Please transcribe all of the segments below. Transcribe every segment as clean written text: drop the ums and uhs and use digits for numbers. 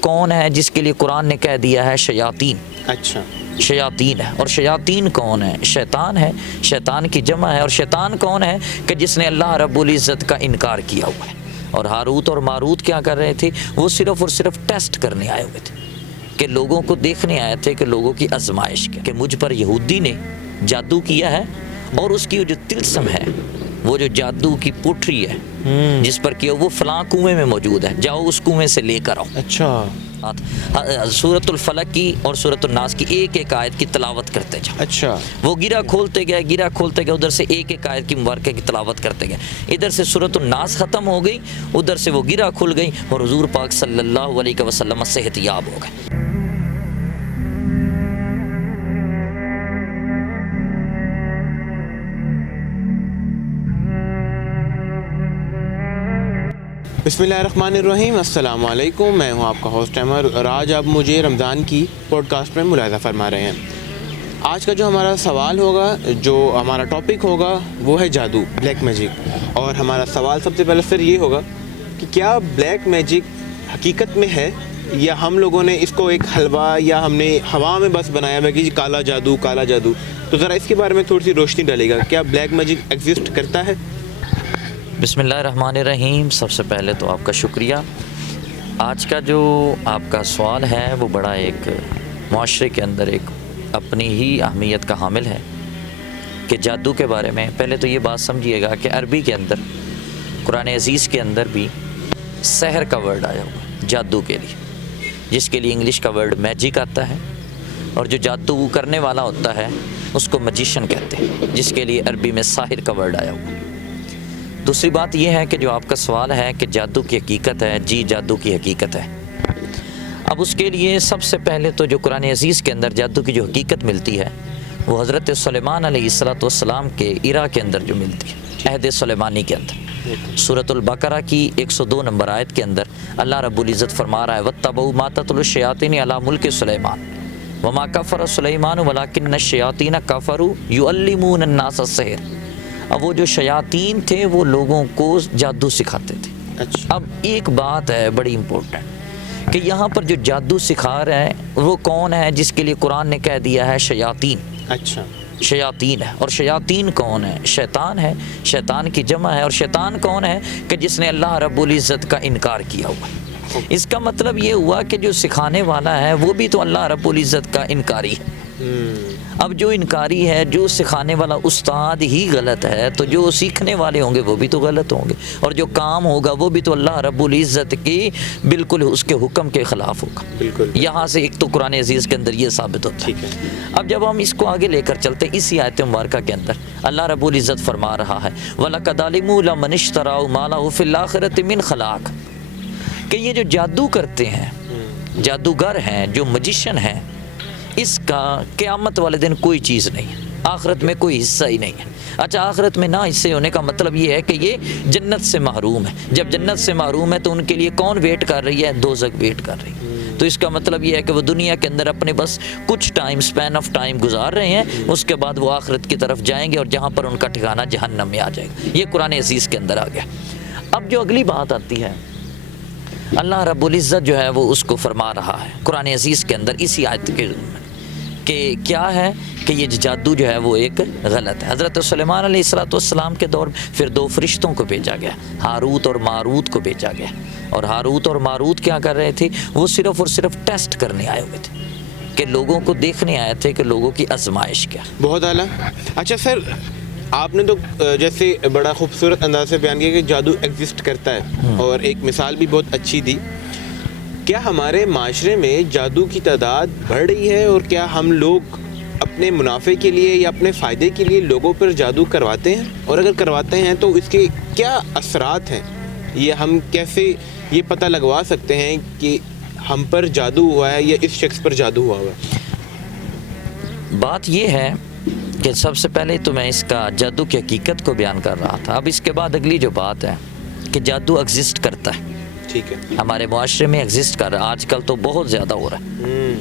کون ہے جس کے لیے قرآن نے کہہ دیا ہے شیاطین؟ اچھا، شیاطین ہے. اور شیاطین کون ہے؟ شیطان ہے. شیطان کی جمع ہے. اور شیطان کون ہے؟ کہ جس نے اللہ رب العزت کا انکار کیا ہوا ہے. اور ہاروت اور ماروت کیا کر رہے تھے؟ وہ صرف اور صرف ٹیسٹ کرنے آئے ہوئے تھے، کہ لوگوں کو دیکھنے آئے تھے، کہ لوگوں کی آزمائش کی، کہ مجھ پر یہودی نے جادو کیا ہے، اور اس کی جو طلسم ہے، وہ جو جادو کی پوٹری ہے جس پر کیا وہ فلاں کنویں میں موجود ہے، جاؤ اس کنویں سے لے کر آؤ. اچھا سورۃ الفلق کی اور سورۃ الناس کی ایک ایک آیت کی تلاوت کرتے جاؤ. اچھا، وہ گرہ کھولتے گئے ادھر سے ایک ایک آیت کی مبارکہ کی تلاوت کرتے گئے. ادھر سے سورۃ الناس ختم ہو گئی، ادھر سے وہ گرہ کھل گئی، اور حضور پاک صلی اللہ علیہ وسلم صحت یاب ہو گئے. بسم اللہ الرحمن الرحیم. السلام علیکم، میں ہوں آپ کا ہوسٹ عمر، اور آج آپ مجھے رمضان کی پوڈ کاسٹ میں ملاحظہ فرما رہے ہیں. آج کا جو ہمارا سوال ہوگا، جو ہمارا ٹاپک ہوگا، وہ ہے جادو، بلیک میجک. اور ہمارا سوال سب سے پہلے سر یہ ہوگا کہ کیا بلیک میجک حقیقت میں ہے، یا ہم لوگوں نے اس کو ایک حلوہ یا ہم نے ہوا میں بس بنایا ہوا کہ جی کالا جادو کالا جادو. تو ذرا اس کے بارے میں تھوڑی سی روشنی ڈالے گا، کیا بلیک میجک ایگزسٹ کرتا ہے؟ بسم اللہ الرحمن الرحیم. سب سے پہلے تو آپ کا شکریہ. آج کا جو آپ کا سوال ہے وہ بڑا ایک معاشرے کے اندر ایک اپنی ہی اہمیت کا حامل ہے، کہ جادو کے بارے میں پہلے تو یہ بات سمجھیے گا کہ عربی کے اندر، قرآن عزیز کے اندر بھی سحر کا ورڈ آیا ہوا ہے جادو کے لیے، جس کے لیے انگلش کا ورڈ میجک آتا ہے، اور جو جادو کرنے والا ہوتا ہے اس کو مجیشن کہتے ہیں، جس کے لیے عربی میں ساحر کا ورڈ آیا ہوا ہے. دوسری بات یہ ہے کہ جو آپ کا سوال ہے کہ جادو کی حقیقت ہے، جی جادو کی حقیقت ہے. اب اس کے لیے سب سے پہلے تو جو قرآن عزیز کے اندر جادو کی جو حقیقت ملتی ہے وہ حضرت سلیمان علیہ السلام کے ایرا کے اندر جو ملتی ہے، عہد سلیمانی کے اندر. سورۃ البقرہ کی 102 نمبر آیت کے اندر اللہ رب العزت فرما رہا ہے وَاتَّبَعُوا مَا تَتْلُو الشَّيَاطِينُ عَلَىٰ مُلْكِ سُلَيْمَانَ وَمَا كَفَرَ سُلَيْمَانُ وَلَٰكِنَّ الشَّيَاطِينَ كَفَرُوا يُعَلِّمُونَ النَّاسَ السِّحْرَ. اب وہ جو شیاطین تھے وہ لوگوں کو جادو سکھاتے تھے. اب ایک بات ہے بڑی امپورٹنٹ، کہ یہاں پر جو جادو سکھا رہے ہیں وہ کون ہے جس کے لیے قرآن نے کہہ دیا ہے شیاطین. اچھا، شیاطین ہے. اور شیاطین کون ہے؟ شیطان ہے. شیطان کی جمع ہے. اور شیطان کون ہے؟ کہ جس نے اللہ رب العزت کا انکار کیا ہوا ہے. اس کا مطلب یہ ہوا کہ جو سکھانے والا ہے وہ بھی تو اللہ رب العزت کا انکاری ہے. اب جو انکاری ہے، جو سکھانے والا استاد ہی غلط ہے، تو جو سیکھنے والے ہوں گے وہ بھی تو غلط ہوں گے، اور جو کام ہوگا وہ بھی تو اللہ رب العزت کی بالکل اس کے حکم کے خلاف ہوگا. بالکل. یہاں سے ایک تو قرآن عزیز کے اندر یہ ثابت ہوتا ہے. اب جب ہم اس کو آگے لے کر چلتے، اسی آیت مبارکہ کے اندر اللہ رب العزت فرما رہا ہے وَلَقَدْ عَلِمُوا لَمَنِ اشْتَرَاهُ مَا لَهُ فِي الْآخِرَةِ مِنْ خَلَاقٍ. کہ یہ جو جادو کرتے ہیں، جادوگر ہیں، جو مجیشن ہیں، اس کا قیامت والے دن کوئی چیز نہیں ہے، آخرت میں کوئی حصہ ہی نہیں ہے. اچھا، آخرت میں نہ حصے ہونے کا مطلب یہ ہے کہ یہ جنت سے محروم ہے. جب جنت سے محروم ہے تو ان کے لیے کون ویٹ کر رہی ہے؟ دوزخ ویٹ کر رہی ہے. تو اس کا مطلب یہ ہے کہ وہ دنیا کے اندر اپنے بس کچھ ٹائم، اسپین آف ٹائم گزار رہے ہیں، اس کے بعد وہ آخرت کی طرف جائیں گے، اور جہاں پر ان کا ٹھکانہ جہنم میں آ جائے گا. یہ قرآن عزیز کے اندر آ گیا. اب جو اگلی بات آتی ہے، اللہ رب العزت جو ہے وہ اس کو فرما رہا ہے قرآن عزیز کے اندر اسی آیت کے کہ کیا ہے کہ یہ جادو جو ہے وہ ایک غلط ہے. حضرت سلیمان علیہ السلام کے دور میں پھر 2 فرشتوں کو بھیجا گیا، ہاروت اور ماروت کو بھیجا گیا. اور ہاروت اور ماروت کیا کر رہے تھے؟ وہ صرف اور صرف ٹیسٹ کرنے آئے ہوئے تھے، کہ لوگوں کو دیکھنے آئے تھے کہ لوگوں کی آزمائش کیا. بہت اعلیٰ. اچھا سر، آپ نے تو جیسے بڑا خوبصورت انداز سے بیان کیا کہ جادو ایگزسٹ کرتا ہے، اور ایک مثال بھی بہت اچھی دی. کیا ہمارے معاشرے میں جادو کی تعداد بڑھ رہی ہے، اور کیا ہم لوگ اپنے منافع کے لیے یا اپنے فائدے کے لیے لوگوں پر جادو کرواتے ہیں؟ اور اگر کرواتے ہیں تو اس کے کیا اثرات ہیں؟ یہ ہم کیسے یہ پتہ لگوا سکتے ہیں کہ ہم پر جادو ہوا ہے یا اس شخص پر جادو ہوا ہے؟ بات یہ ہے کہ سب سے پہلے تو میں اس کا جادو کی حقیقت کو بیان کر رہا تھا. اب اس کے بعد اگلی جو بات ہے کہ جادو ایگزسٹ کرتا ہے، ٹھیک ہے، ہمارے معاشرے میں ایگزسٹ کر رہا ہے. آج کل تو بہت زیادہ ہو رہا ہے.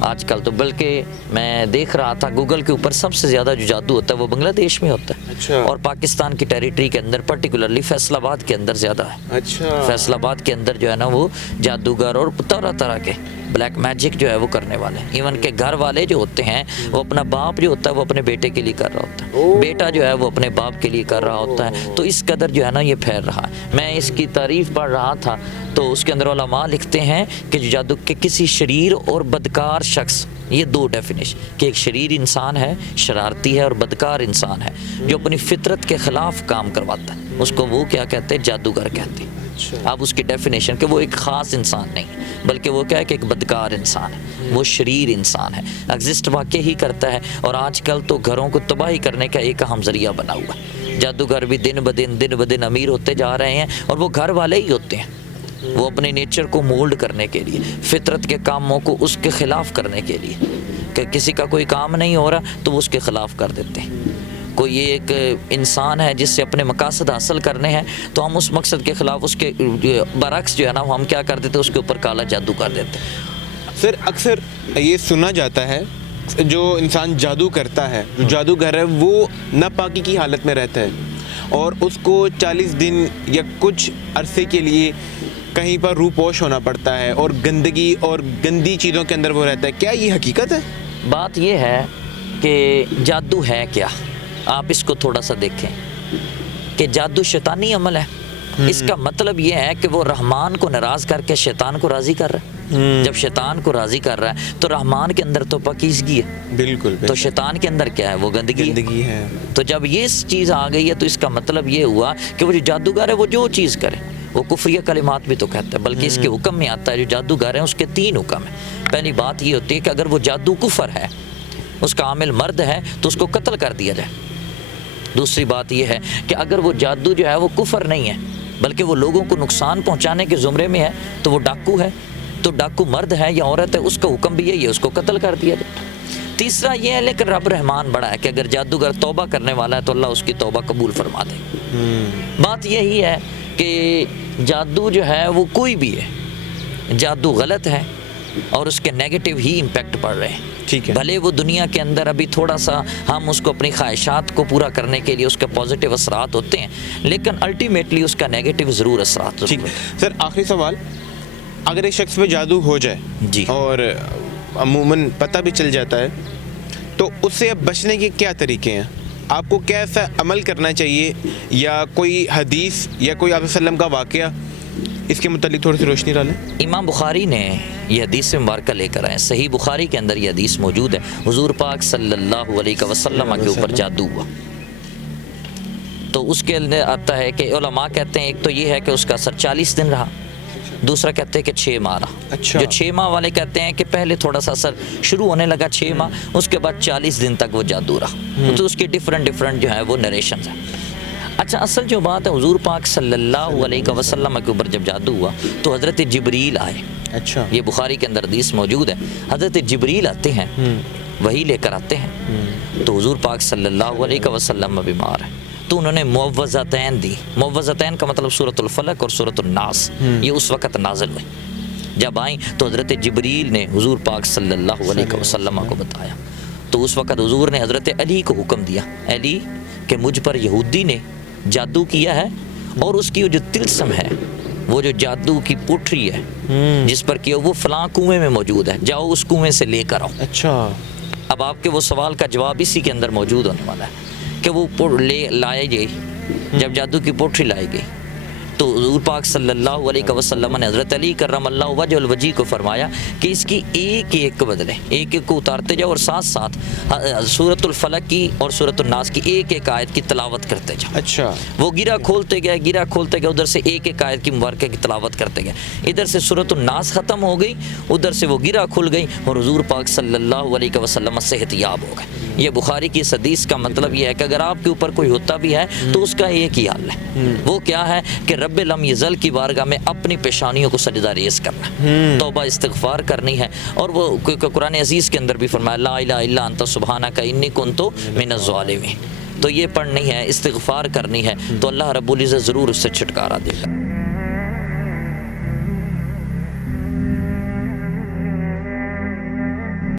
آج کل تو بلکہ میں دیکھ رہا تھا گوگل کے اوپر سب سے زیادہ جو جادو ہوتا ہے وہ بنگلہ دیش میں ہوتا ہے. اچھا. اور پاکستان کی ٹیریٹری کے اندر پرٹیکولرلی فیصل آباد کے اندر زیادہ ہے. اچھا. فیصل آباد کے اندر جو ہے نا وہ جادوگر اور طرح طرح کے بلیک میجک جو ہے وہ کرنے والے, ایون کہ گھر والے جو ہوتے ہیں وہ اپنا باپ جو ہوتا ہے وہ اپنے بیٹے کے لیے کر رہا ہوتا ہے, بیٹا جو ہے وہ اپنے باپ کے لیے کر رہا ہوتا ہے. تو اس قدر جو ہے نا یہ پھیل رہا ہے. میں اس کی تعریف پڑھ رہا تھا تو اس کے اندر علماء لکھتے ہیں کہ جو جادو کے کسی شریر اور بدکار شخص, یہ دو ڈیفینیشن, کہ ایک شریر انسان ہے, شرارتی ہے, اور بدکار انسان ہے جو اپنی فطرت کے خلاف کام کرواتا ہے, اس کو وہ کیا کہتے ہیں, جادوگر کہتے ہیں. اب اس کی ڈیفینیشن کہ وہ ایک خاص انسان نہیں بلکہ وہ کیا ہے کہ ایک بدکار انسان ہے, وہ شریر انسان ہے, ایگزسٹ واقع ہی کرتا ہے. اور آج کل تو گھروں کو تباہی کرنے کا ایک اہم ذریعہ بنا ہوا ہے. جادوگر بھی دن بدن امیر ہوتے جا رہے ہیں, اور وہ گھر والے ہی ہوتے ہیں. وہ اپنے نیچر کو مولڈ کرنے کے لیے, فطرت کے کاموں کو اس کے خلاف کرنے کے لیے, کہ کسی کا کوئی کام نہیں ہو رہا تو وہ اس کے خلاف کر دیتے ہیں. کوئی ایک انسان ہے جس سے اپنے مقاصد حاصل کرنے ہیں تو ہم اس مقصد کے خلاف اس کے برعکس جو ہے نا ہم کیا کر دیتے, اس کے اوپر کالا جادو کر دیتے. سر اکثر یہ سنا جاتا ہے جو انسان جادو کرتا ہے, جو جادوگر ہے, وہ ناپاکی کی حالت میں رہتا ہے اور اس کو 40 دن یا کچھ عرصے کے لیے کہیں پر روح پوش ہونا پڑتا ہے اور گندگی اور گندی چیزوں کے اندر وہ رہتا ہے. کیا یہ حقیقت ہے؟ بات یہ ہے کہ جادو ہے کیا, آپ اس کو تھوڑا سا دیکھیں کہ جادو شیطانی عمل ہے. اس کا مطلب یہ ہے کہ وہ رحمان کو ناراض کر کے شیطان کو راضی کر رہا ہے. جب شیطان کو راضی کر رہا ہے تو رحمان کے اندر تو پاکیزگی ہے, بالکل. تو شیطان کے اندر کیا ہے, وہ گندگی ہے. تو جب یہ چیز آ گئی ہے تو اس کا مطلب یہ ہوا کہ وہ جو جادوگر ہے وہ جو چیز کرے, وہ کفریہ کلمات بھی تو کہتا ہے, بلکہ اس کے حکم میں آتا ہے جو جادوگر ہیں اس کے 3 حکم ہیں. پہلی بات یہ ہوتی ہے کہ اگر وہ جادو کفر ہے, اس کا عامل مرد ہے, تو اس کو قتل کر دیا جائے. دوسری بات یہ ہے کہ اگر وہ جادو جو ہے وہ کفر نہیں ہے بلکہ وہ لوگوں کو نقصان پہنچانے کے زمرے میں ہے تو وہ ڈاکو ہے, تو ڈاکو مرد ہے یا عورت ہے, اس کا حکم بھی یہی ہے, اس کو قتل کر دیا جائے. تیسرا یہ ہے لیکن رب رحمان بڑا ہے کہ اگر جادوگر توبہ کرنے والا ہے تو اللہ اس کی توبہ قبول فرما دے. بات یہی ہے کہ جادو جو ہے وہ کوئی بھی ہے, جادو غلط ہے اور اس کے نیگیٹو ہی امپیکٹ پڑ رہے ہیں. ٹھیک ہے. بھلے وہ دنیا کے اندر ابھی تھوڑا سا ہم اس کو اپنی خواہشات کو پورا کرنے کے لیے اس کے پازیٹیو اثرات ہوتے ہیں, لیکن الٹیمیٹلی اس کا نیگیٹو ضرور اثرات ہوتے ہیں. ٹھیک. سر آخری سوال, اگر ایک شخص پہ جادو ہو جائے جی اور عموماً پتہ بھی چل جاتا ہے تو اس سے اب بچنے کے کیا طریقے ہیں؟ آپ کو کیا ایسا عمل کرنا چاہیے, یا کوئی حدیث یا کوئی آپ وسلم کا واقعہ اس کے متعلق تھوڑی سی روشنی ڈالیں؟ امام بخاری نے یہ حدیث مبارکہ لے کر آئے, صحیح بخاری کے اندر یہ حدیث موجود ہے. حضور پاک صلی اللہ علیہ وسلم کے اوپر جادو ہوا تو اس کے اندر آتا ہے کہ علماء کہتے ہیں ایک تو یہ ہے کہ اس کا اثر 40 دن رہا, دوسرا کہتے ہیں کہ 6 ماہ رہا. اچھا. جو 6 ماہ والے کہتے ہیں کہ پہلے تھوڑا سا اثر شروع ہونے لگا 6 ماہ, اس کے بعد 40 دن تک وہ جادو رہا. تو اس کی ڈفرنٹ جو ہے وہ نریشنز ہیں. اچھا, اصل جو بات ہے حضور پاک صلی اللہ علیہ وسلم کے اوپر جب جادو ہوا تو حضرت جبریل آئے. اچھا. یہ بخاری کے اندر حدیث موجود ہے. حضرت جبریل آتے ہیں, وہی لے کر آتے ہیں, تو حضور پاک صلی اللہ علیہ وسلم بیمار ہیں تو انہوں نے معوذتین دی. معوذتین کا مطلب سورۃ الفلق اور سورۃ الناس, یہ اس وقت نازل ہوئی. جب آئیں تو حضرت جبریل نے حضور پاک صلی اللہ علیہ وسلم کو بتایا تو اس وقت حضور نے حضرت علی کو حکم دیا, علی کہ مجھ پر یہودی نے جادو کیا ہے اور اس کی جو طلسم ہے, وہ جو جادو کی پوٹری ہے جس پر کیا, وہ فلاں کنویں میں موجود ہے, جاؤ اس کنویں سے لے کر آؤ. اچھا. اب آپ کے وہ سوال کا جواب اسی کے اندر موجود ہونے والا ہے کہ وہ لائے گئی. جب جادو کی پوٹری لائی گئی تو حضور پاک صلی اللہ علیہ وسلم نے حضرت علی کرم اللہ وجہ الوجی کو فرمایا کہ اس کی ایک بدلے, ایک کو اتارتے جاؤ اور ساتھ ساتھ سورۃ الفلق کی اور سورۃ الناس کی ایک آیت کی تلاوت کرتے جاؤ. اچھا. وہ گرا کھولتے گئے, ادھر سے ایک آیت کی مبارکہ کی تلاوت کرتے گئے. ادھر سے سورۃ الناس ختم ہو گئی, ادھر سے وہ گرا کھل گئی اور حضور پاک صلی اللہ علیہ وسلم صحت یاب ہو گئے. یہ بخاری کی اس حدیث کا مطلب یہ ہے کہ اگر آپ کے اوپر کوئی ہوتا بھی ہے تو اس کا ایک ہی حل ہے, وہ کیا ہے کہ رب لم یزل کی بارگاہ میں اپنی پیشانیوں کو سجدہ ریز کرنا, توبہ استغفار کرنی ہے. اور وہ قرآن عزیز کے اندر بھی فرمایا لا الہ الا انت سبحانک انی کنت من الظالمین, تو یہ پڑھنی ہے, استغفار کرنی ہے, تو اللہ رب العزت ضرور اس سے چھٹکارا دے گا.